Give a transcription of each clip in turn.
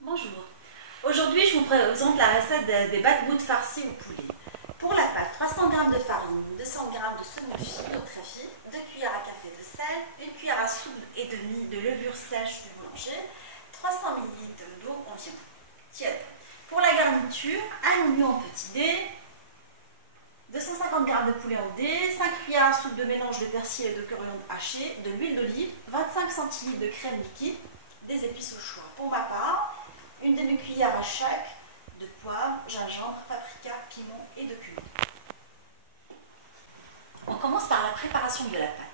Bonjour. Aujourd'hui, je vous présente la recette des batbouts farcis au poulet. Pour la pâte, 300 g de farine, 200 g de semoule fine ou très fine, 2 cuillères à café de sel, 1 cuillère à soupe et demie de levure sèche du boulanger, 300 ml d'eau environ tiède. Pour la garniture, un oignon en petit dés, 250 g de poulet en dés, 5 cuillères à soupe de mélange de persil et de coriandre haché, de l'huile d'olive, 25 cl de crème liquide, des épices au choix. Pour ma part, une demi-cuillère à chaque de poivre, gingembre, paprika, piment et de cumin. On commence par la préparation de la pâte.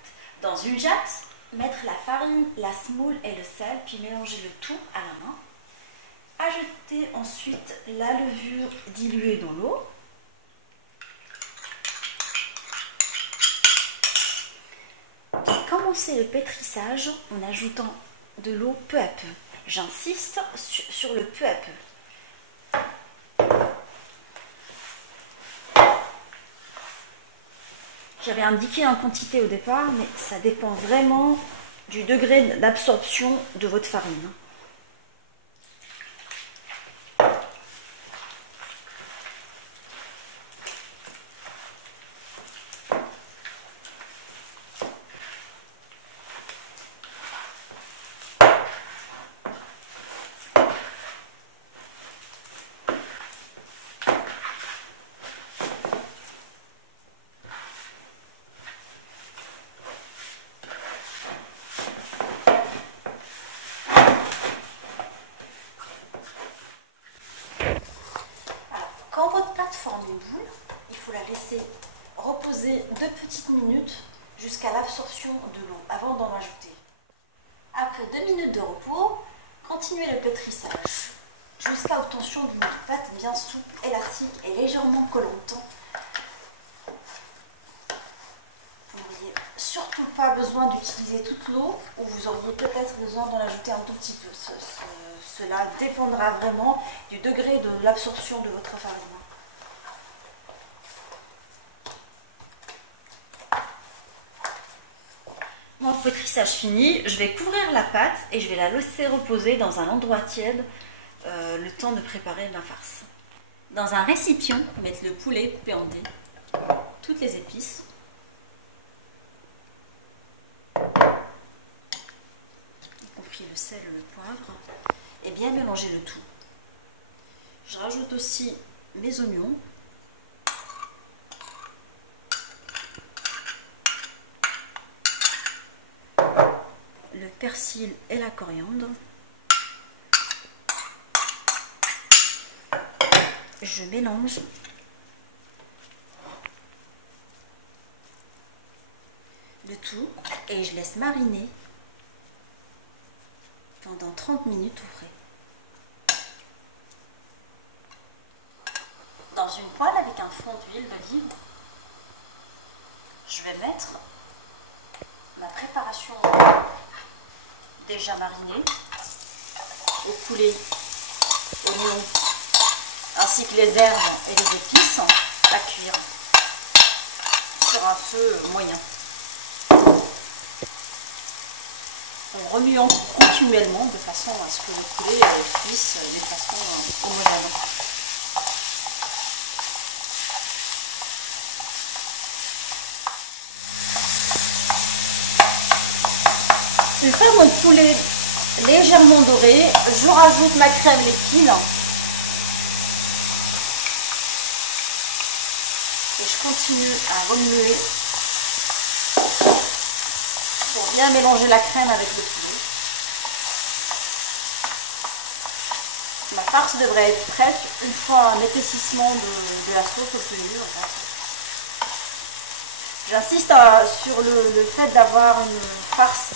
Dans une jatte, mettre la farine, la semoule et le sel, puis mélanger le tout à la main. Ajouter ensuite la levure diluée dans l'eau. Commencer le pétrissage en ajoutant de l'eau peu à peu. J'insiste sur le peu à peu. J'avais indiqué en quantité au départ, mais ça dépend vraiment du degré d'absorption de votre farine. Quand votre pâte forme une boule, il faut la laisser reposer 2 petites minutes jusqu'à l'absorption de l'eau avant d'en ajouter. Après 2 minutes de repos, continuez le pétrissage jusqu'à obtention d'une pâte bien souple, élastique et légèrement collante. Vous n'auriez surtout pas besoin d'utiliser toute l'eau, ou vous auriez peut-être besoin d'en ajouter un tout petit peu. Cela dépendra vraiment du degré de l'absorption de votre farine. Mon pétrissage fini, je vais couvrir la pâte et je vais la laisser reposer dans un endroit tiède le temps de préparer la farce. Dans un récipient, mettre le poulet coupé en dés, toutes les épices, y compris le sel et le poivre, et bien mélanger le tout. Je rajoute aussi mes oignons, le persil et la coriandre. Je mélange le tout et je laisse mariner pendant 30 minutes au frais. Dans une poêle avec un fond d'huile d'olive, je vais mettre ma préparation déjà marinée, au poulet, oignons, ainsi que les herbes et les épices, à cuire sur un feu moyen. En remuant continuellement de façon à ce que le poulet cuise de façon homogène. Une fois mon poulet légèrement doré, je rajoute ma crème liquide et je continue à remuer pour bien mélanger la crème avec le poulet. Ma farce devrait être prête une fois un épaississement de la sauce obtenue. En fait. J'insiste sur le fait d'avoir une farce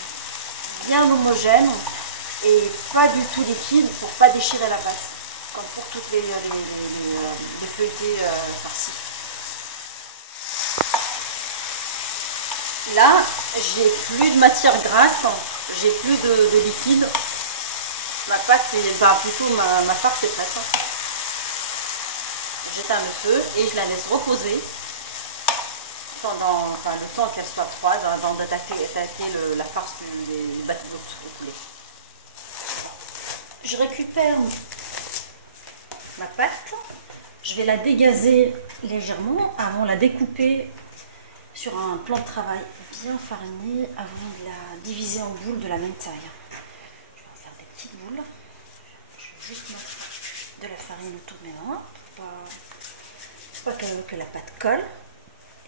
bien homogène et pas du tout liquide pour ne pas déchirer la pâte, comme pour toutes les feuilletés farcis. Là, j'ai plus de matière grasse, j'ai plus de liquide. Ma pâte, plutôt ma farce est prête. J'éteins le feu et je la laisse reposer pendant le temps qu'elle soit froide avant d'attaquer la farce des batbouts au poulet. je récupère ma pâte, je vais la dégazer légèrement avant de la découper sur un plan de travail bien fariné avant de la diviser en boules de la même taille. Je vais en faire des petites boules. Je vais juste mettre de la farine autour de mes mains pour pas que la pâte colle.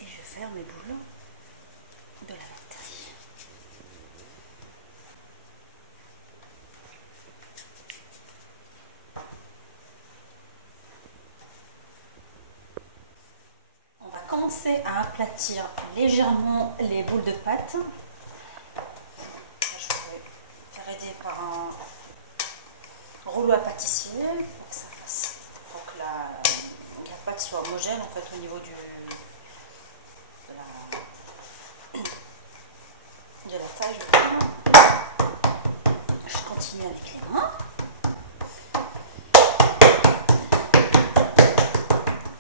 Et je vais faire mes boules de la même taille. On va commencer à aplatir légèrement les boules de pâte. Je vais faire aider par un rouleau à pâtissier pour que ça fasse, pour que la pâte soit homogène en fait au niveau de la taille. Je continue avec les mains.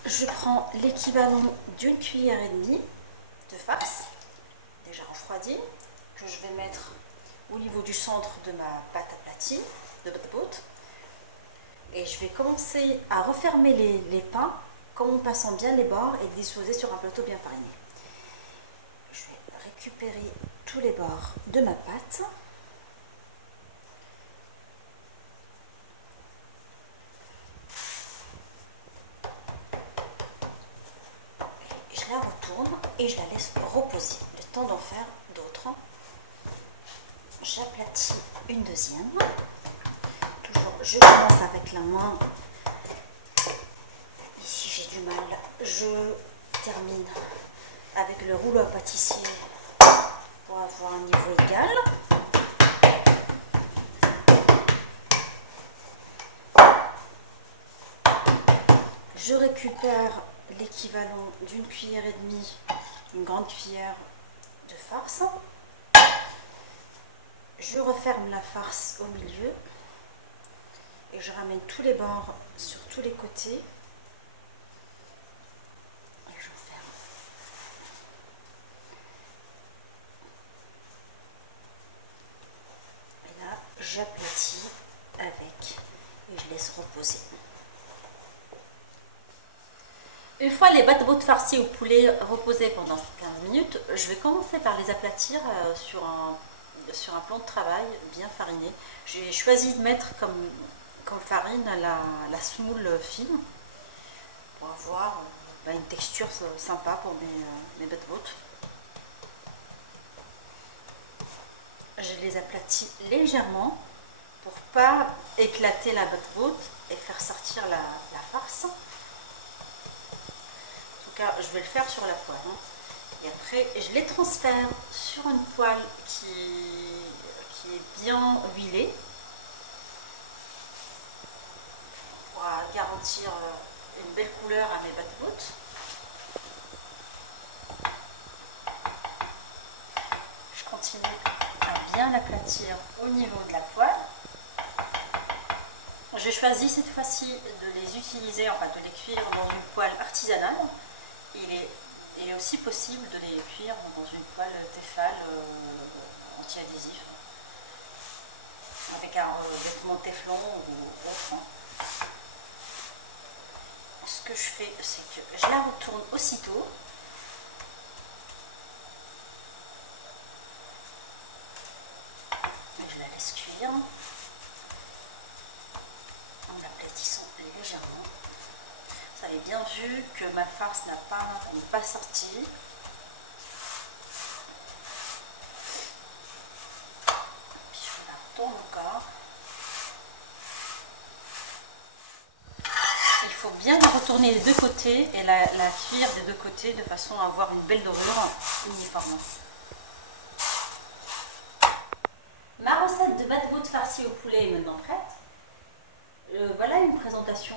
Je prends l'équivalent d'une cuillère et demie de farce, déjà refroidie, que je vais mettre au niveau du centre de ma pâte aplatie, de botte. Et je vais commencer à refermer les pains en passant bien les bords et disposer sur un plateau bien fariné. Je vais récupérer tous les bords de ma pâte. Je la retourne et je la laisse reposer, le temps d'en faire d'autres. J'aplatis une deuxième. Toujours, je commence avec la main. Ici j'ai du mal, je termine avec le rouleau à pâtissier pour avoir un niveau égal. Je récupère l'équivalent d'une cuillère et demie, une grande cuillère de farce. Je referme la farce au milieu et je ramène tous les bords sur tous les côtés et j'enferme. Et là, j'aplatis avec et je laisse reposer. Une fois les batteaux farcis au poulet reposés pendant 15 minutes, je vais commencer par les aplatir sur un plan de travail bien fariné. J'ai choisi de mettre comme farine la semoule fine pour avoir une texture sympa pour mes batteaux. Je les aplatis légèrement pour pas éclater la batteau et faire sortir la farce. Je vais le faire sur la poêle et après je les transfère sur une poêle qui est bien huilée pour garantir une belle couleur à mes batteaux. Je continue à bien l'aplatir au niveau de la poêle. J'ai choisi cette fois-ci de les utiliser, enfin de les cuire dans une poêle artisanale. Il est aussi possible de les cuire dans une poêle Tefal anti-adhésif avec un vêtement Teflon ou autre. Ce que je fais, c'est que je la retourne aussitôt. Et je la laisse cuire en l'aplatissant légèrement. Vous avez bien vu que ma farce n'est pas sortie. Puis je la retourne encore. Il faut bien la retourner des deux côtés et la cuire des deux côtés de façon à avoir une belle dorure uniforme. Ma recette de batteau farci au poulet est maintenant prête. Voilà une présentation,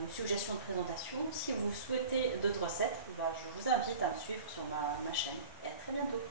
une suggestion de présentation. Si vous souhaitez d'autres recettes, je vous invite à me suivre sur ma chaîne. Et à très bientôt.